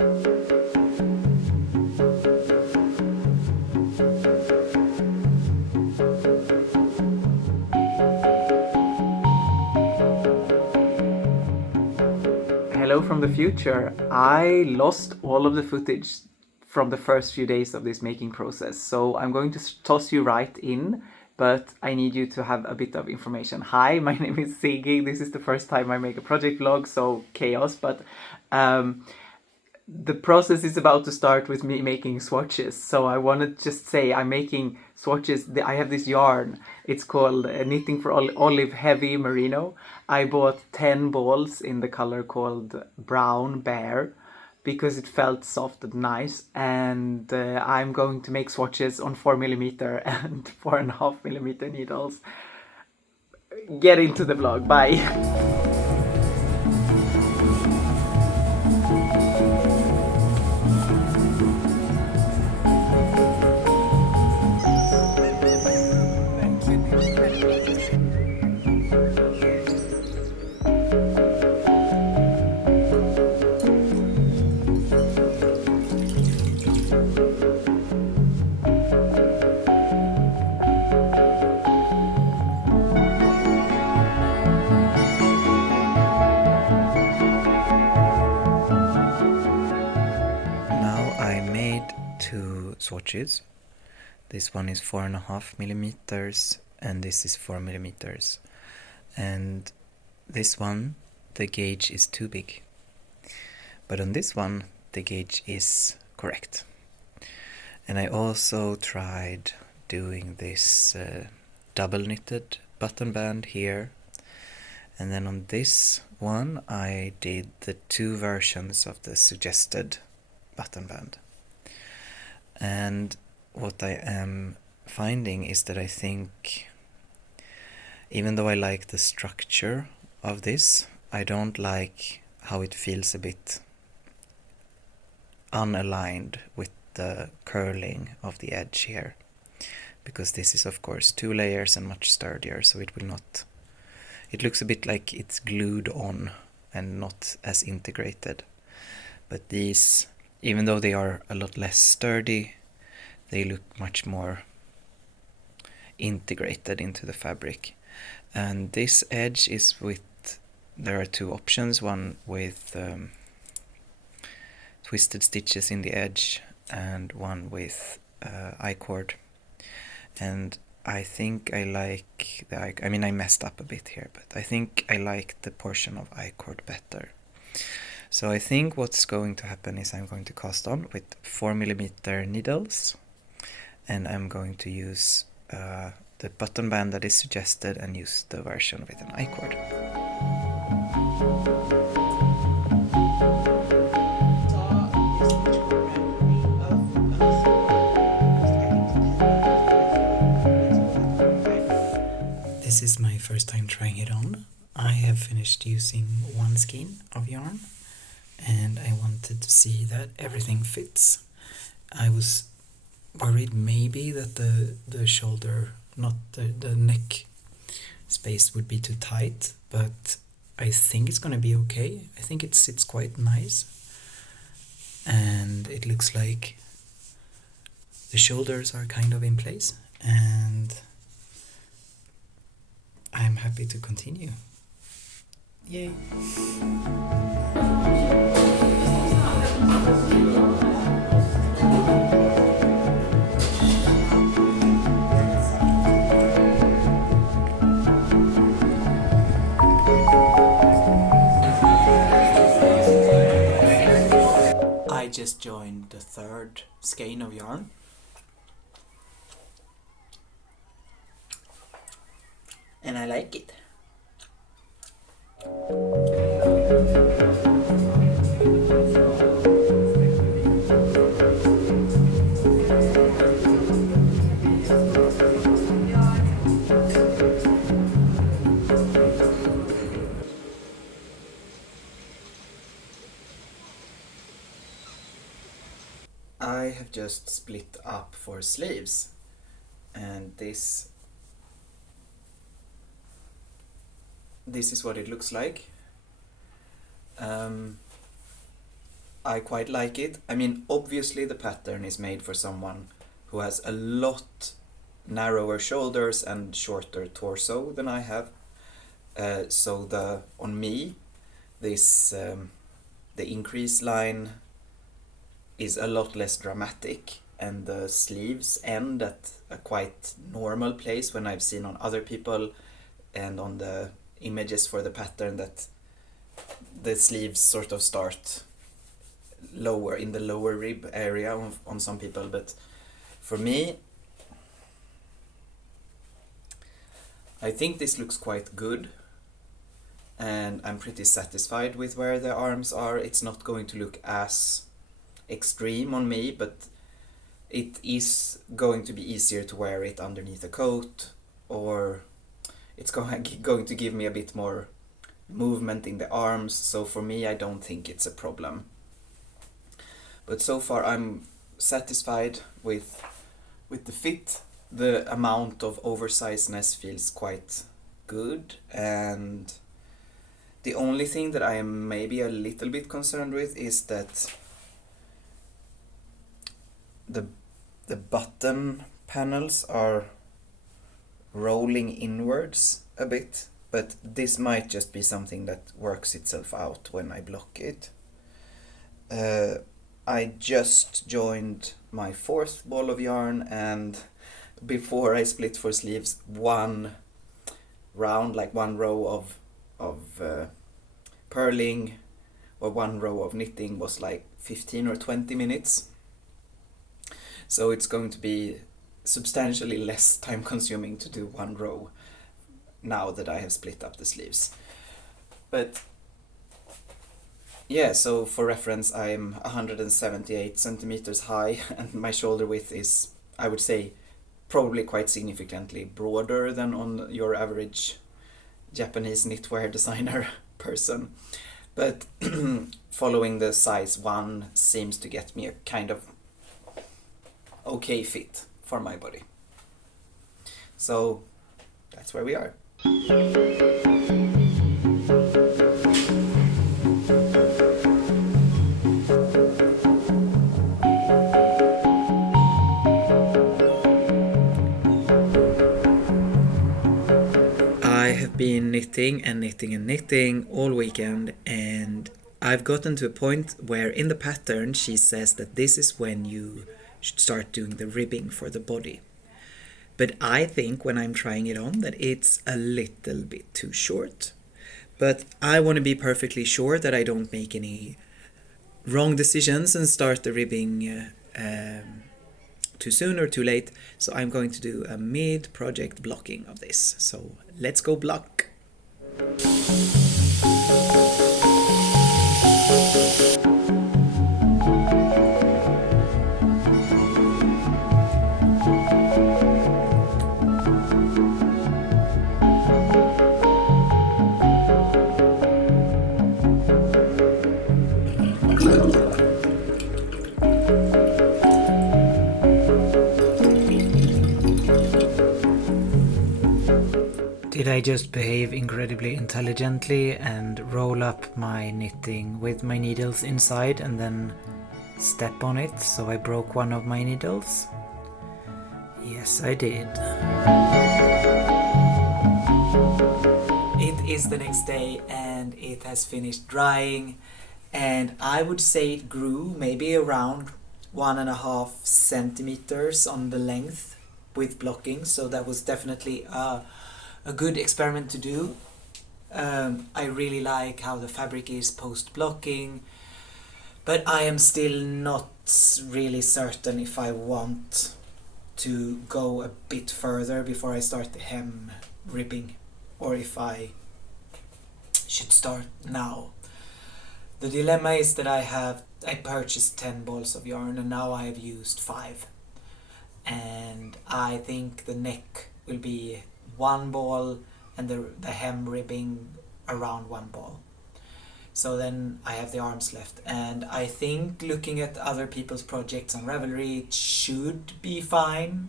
Hello from the future. I lost all of the footage from the first few days of this making process, so I'm going to toss you right in, but I need you to have a bit of information. Hi, my name is Siggy. This is the first time I make a project vlog, so chaos, but the process is about to start with me making swatches. So I want to just say I'm making swatches. I have this yarn. It's called Knitting for Olive Heavy Merino. I bought 10 balls in the color called Brown Bear because it felt soft and nice. And I'm going to make swatches on 4mm and 4.5mm needles. Get into the vlog. Bye. Two swatches. This one is 4.5mm and this is 4mm, and this one the gauge is too big, but on this one the gauge is correct. And I also tried doing this double knitted button band here, and then on this one I did the two versions of the suggested button band. And what I am finding is that I think, even though I like the structure of this, I don't like how it feels a bit unaligned with the curling of the edge here, because this is of course 2 layers and much sturdier, so it will not, it looks a bit like it's glued on and not as integrated. But these, even though they are a lot less sturdy, they look much more integrated into the fabric. And this edge is with, there are 2 options, one with twisted stitches in the edge and one with I-cord. And I think I like the, I mean I messed up a bit here, but I think I like the portion of I-cord better. So I think what's going to happen is I'm going to cast on with 4mm needles, and I'm going to use the button band that is suggested and use the version with an I-cord. This is my first time trying it on. I have finished using 1 skein of yarn, and I wanted to see that everything fits. I was worried maybe that the shoulder, not the neck space would be too tight, but I think it's gonna be okay. I think it sits quite nice, and it looks like the shoulders are kind of in place, and I'm happy to continue. Yay! I just joined the 3rd skein of yarn. And I like it. I have just split up for sleeves, and this is what it looks like. I quite like it. I mean, obviously the pattern is made for someone who has a lot narrower shoulders and shorter torso than I have. So on me, this the increase line is a lot less dramatic, and the sleeves end at a quite normal place when I've seen on other people and on the images for the pattern that the sleeves sort of start lower in the lower rib area on some people. But for me, I think this looks quite good, and I'm pretty satisfied with where the arms are. It's not going to look as extreme on me, but it is going to be easier to wear it underneath a coat, or it's going to give me a bit more movement in the arms. So for me, I don't think it's a problem. But so far I'm satisfied with the fit. The amount of oversizedness feels quite good, and the only thing that I am maybe a little bit concerned with is that the button panels are rolling inwards a bit, but this might just be something that works itself out when I block it. I just joined my 4th ball of yarn, and before I split for sleeves, one row of purling or one row of knitting was like 15 or 20 minutes. So it's going to be substantially less time consuming to do one row now that I have split up the sleeves. But yeah, so for reference, I'm 178 centimeters high, and my shoulder width is, I would say, probably quite significantly broader than on your average Japanese knitwear designer person. But following the size 1 seems to get me a kind of okay fit for my body. So that's where we are. I have been knitting and knitting and knitting all weekend, and I've gotten to a point where in the pattern she says that this is when you should start doing the ribbing for the body. But I think when I'm trying it on that it's a little bit too short. But I want to be perfectly sure that I don't make any wrong decisions and start the ribbing too soon or too late. So I'm going to do a mid-project blocking of this. So let's go block. Did I just behave incredibly intelligently and roll up my knitting with my needles inside and then step on it so I broke one of my needles? Yes, I did. It is the next day and it has finished drying, and I would say it grew maybe around 1.5 centimeters on the length with blocking, so that was definitely a good experiment to do. I really like how the fabric is post-blocking, but I am still not really certain if I want to go a bit further before I start the hem ribbing, or if I should start now. The dilemma is that I purchased 10 balls of yarn and now I have used 5, and I think the neck will be 1 ball and the hem ribbing around 1 ball. So then I have the arms left, and I think looking at other people's projects on Ravelry it should be fine,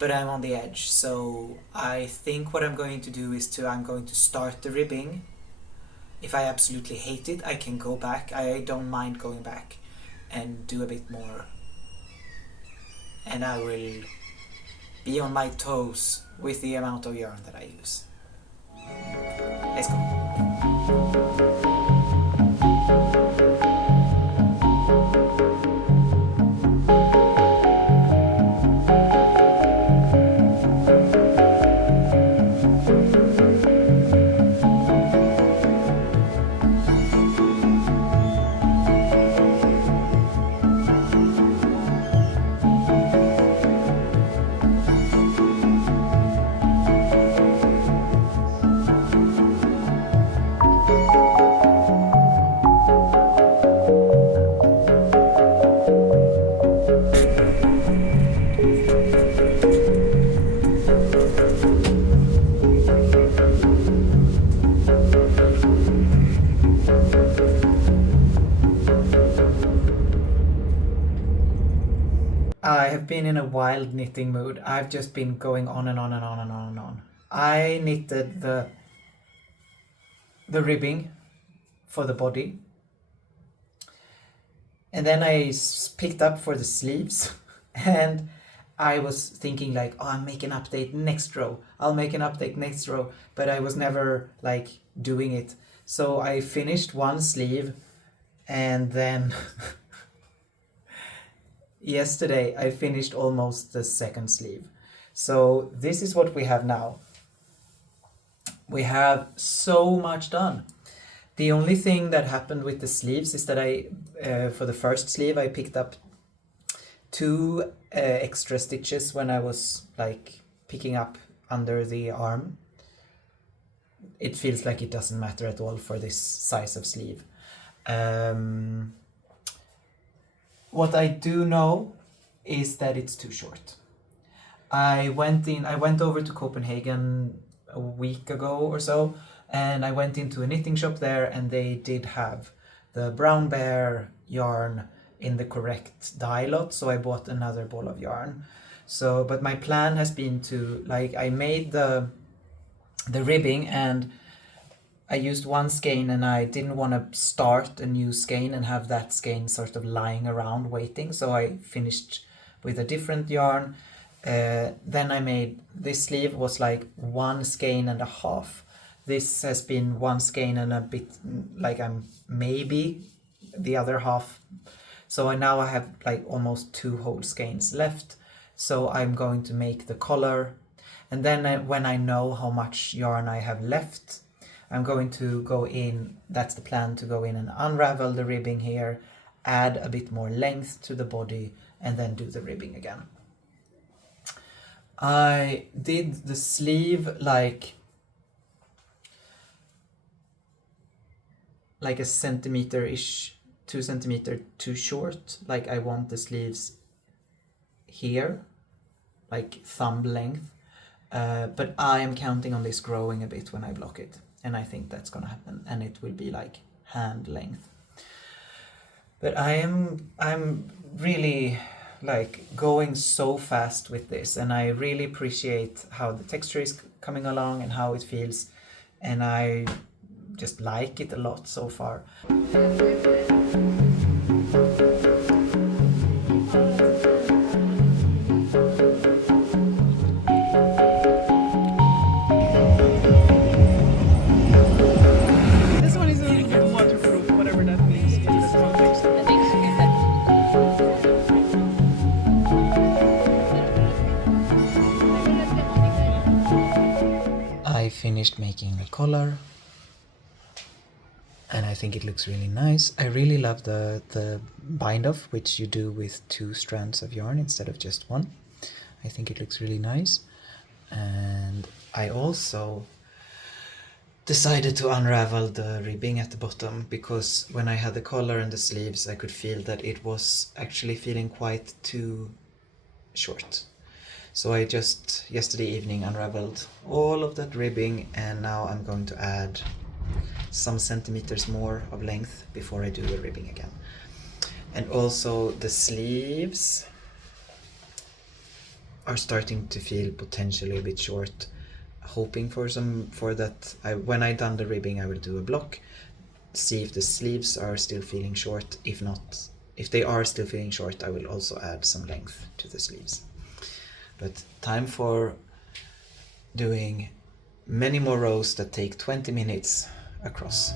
but I'm on the edge. So I think what I'm going to do is I'm going to start the ribbing If I absolutely hate it, I can go back. I don't mind going back and do a bit more. And I will be on my toes with the amount of yarn that I use. Let's go. I have been in a wild knitting mood. I've just been going on and on and on and on and on. I knitted the ribbing for the body. And then I picked up for the sleeves and I was thinking like, oh, I'll make an update next row. I'll make an update next row. But I was never like doing it. So I finished one sleeve and then yesterday I finished almost the second sleeve. So this is what we have now. We have so much done. The only thing that happened with the sleeves is that I, for the first sleeve, I picked up 2 extra stitches when I was like picking up under the arm. It feels like it doesn't matter at all for this size of sleeve. What I do know is that it's too short. I went over to Copenhagen a week ago or so, and I went into a knitting shop there and they did have the brown bear yarn in the correct dye lot, so I bought another ball of yarn. So, but my plan has been to, like, I made the ribbing and I used one skein and I didn't want to start a new skein and have that skein sort of lying around waiting, so I finished with a different yarn. Then I made, this sleeve was like 1 skein and a half. This has been 1 skein and a bit, like I'm maybe the other half. So now I have like almost 2 whole skeins left. So I'm going to make the collar. And then when I know how much yarn I have left, I'm going to go in, that's the plan, to go in and unravel the ribbing here, add a bit more length to the body, and then do the ribbing again. I did the sleeve like a centimeter-ish, 2 centimeter too short. Like I want the sleeves here, like thumb length. But I am counting on this growing a bit when I block it. And I think that's gonna happen, and it will be like hand length. But I'm really like going so fast with this, and I really appreciate how the texture is coming along and how it feels, and I just like it a lot so far. I finished making the collar and I think it looks really nice. I really love the bind off, which you do with 2 strands of yarn instead of just 1. I think it looks really nice. And I also decided to unravel the ribbing at the bottom, because when I had the collar and the sleeves I could feel that it was actually feeling quite too short. So I just yesterday evening unraveled all of that ribbing, and now I'm going to add some centimeters more of length before I do the ribbing again. And also the sleeves are starting to feel potentially a bit short. Hoping for that when I done the ribbing I will do a block, see if the sleeves are still feeling short. If not, if they are still feeling short, I will also add some length to the sleeves. But time for doing many more rows that take 20 minutes across.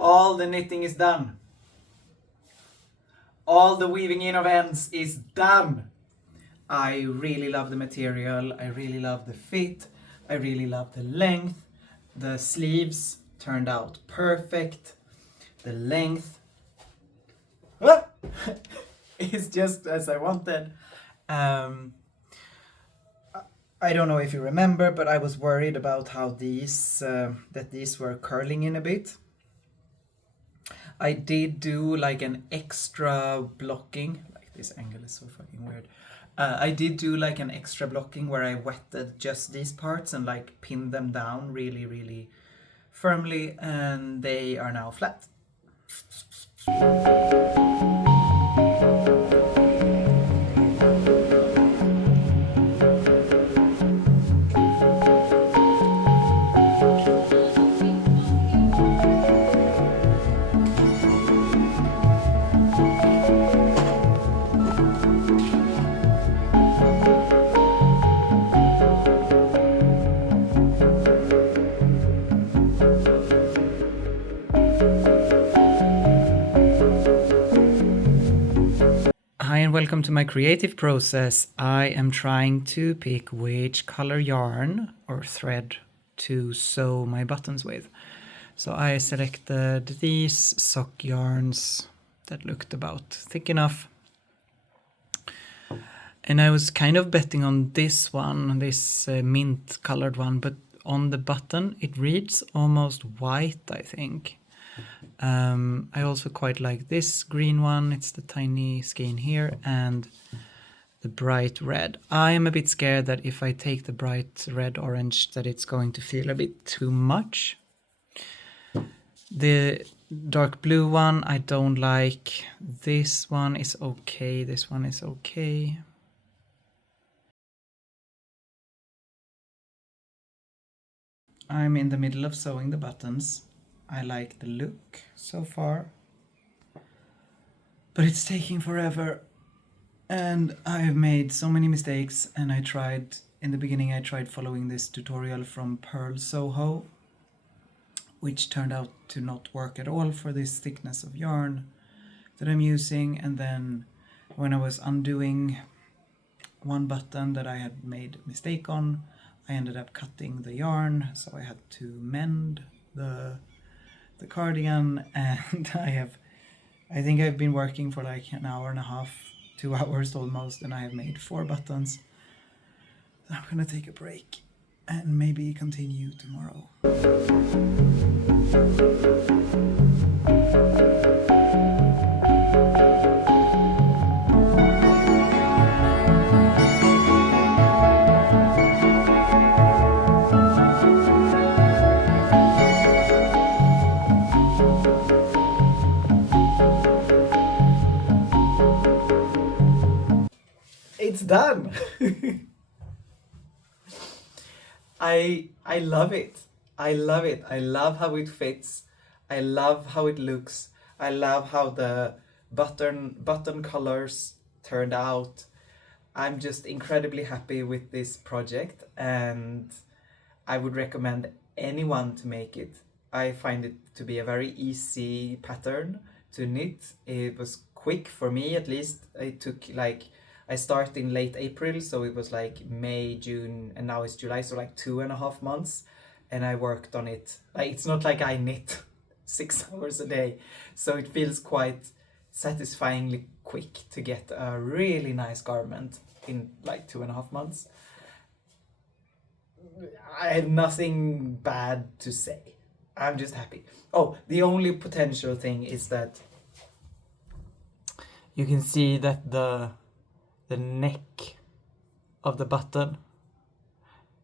All the knitting is done. All the weaving in of ends is done. I really love the material. I really love the fit. I really love the length. The sleeves turned out perfect. The length is just as I wanted. I don't know if you remember, but I was worried about how these that these were curling in a bit. I did do like an extra blocking, like this angle is so fucking weird. I did do like an extra blocking where I wetted just these parts and like pinned them down really, really firmly, and they are now flat. Hi and welcome to my creative process. I am trying to pick which color yarn or thread to sew my buttons with. So I selected these sock yarns that looked about thick enough. And I was kind of betting on this one, this mint colored one, but on the button it reads almost white, I think. I also quite like this green one. It's the tiny skein here and the bright red. I am a bit scared that if I take the bright red orange that it's going to feel a bit too much. The dark blue one I don't like. This one is okay. This one is okay. I'm in the middle of sewing the buttons. I like the look so far, but it's taking forever and I've made so many mistakes. And in the beginning I tried following this tutorial from Pearl Soho, which turned out to not work at all for this thickness of yarn that I'm using. And then when I was undoing one button that I had made a mistake on, I ended up cutting the yarn, so I had to mend the cardigan. And I think I've been working for like an hour and a half, 2 hours almost, and I have made 4 buttons. So I'm gonna take a break and maybe continue tomorrow. done. I love it. I love it. I love how it fits. I love how it looks. I love how the button colors turned out. I'm just incredibly happy with this project, and I would recommend anyone to make it. I find it to be a very easy pattern to knit. It was quick for me, at least. It took like, I started in late April, so it was like May, June, and now it's July, so like 2.5 months. And I worked on it. Like, it's not like I knit 6 hours a day, so it feels quite satisfyingly quick to get a really nice garment in like 2.5 months. I have nothing bad to say. I'm just happy. Oh, the only potential thing is that you can see that the neck of the button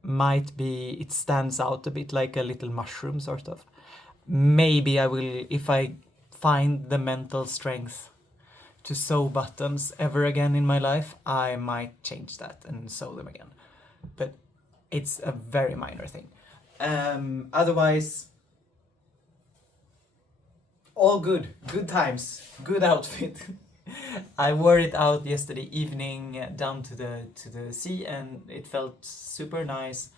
might be, it stands out a bit like a little mushroom sort of. Maybe I will, if I find the mental strength to sew buttons ever again in my life, I might change that and sew them again. But it's a very minor thing. Otherwise, all good. Good times. Good outfit. I wore it out yesterday evening down to the sea, and it felt super nice.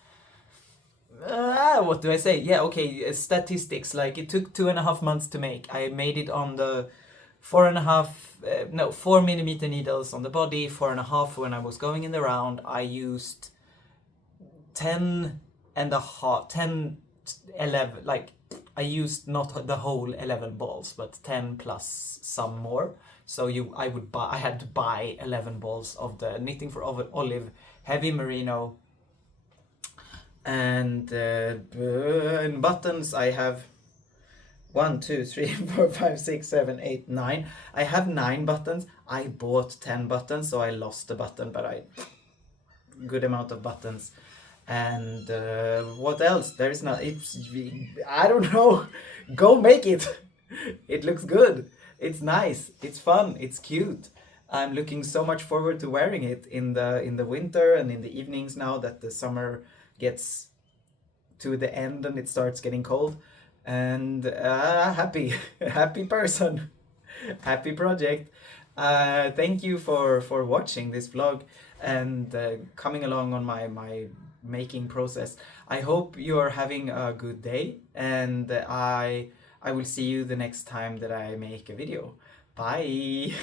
What do I say? Yeah, okay, statistics. Like, it took 2.5 months to make. I made it on the 4mm needles on the body, 4.5 when I was going in the round. I used 10 and a half, 10, 11, like, I used not the whole 11 balls, but 10 plus some more. So I had to buy 11 balls of the Knitting for Olive heavy merino. And in buttons I have 1, 2, 3, 4, 5, 6, 7, 8, 9. I have 9 buttons. I bought 10 buttons, so I lost a button, but good amount of buttons. And what else? There is not. I don't know. Go make it. It looks good. It's nice. It's fun. It's cute. I'm looking so much forward to wearing it in the winter and in the evenings now that the summer gets to the end and it starts getting cold. And happy person. Happy project. Thank you for watching this vlog and coming along on my making process. I hope you're having a good day, and I will see you the next time that I make a video. Bye.